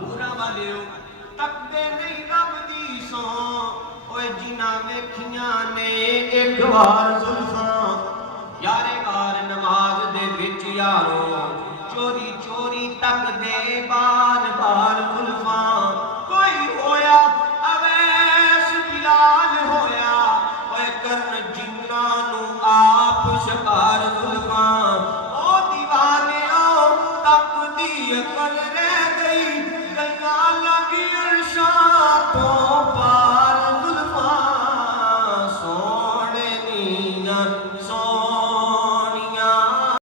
پورا والیو تکدے نہیں رب دی سو اوے جنہ ویکھیاں نے ایک وار زلفاں یارے وار نماز دے وچ یارو چوری چوری تک دے بار بار زلفاں کوئی ہویا اویس بلال ہویا اوے کرن جناں نو آپ شکار زلفاں او دیوانے او تک دی عقل رہ گئی گیاں لگی عرشاں تو پار زلفاں سونے دیاں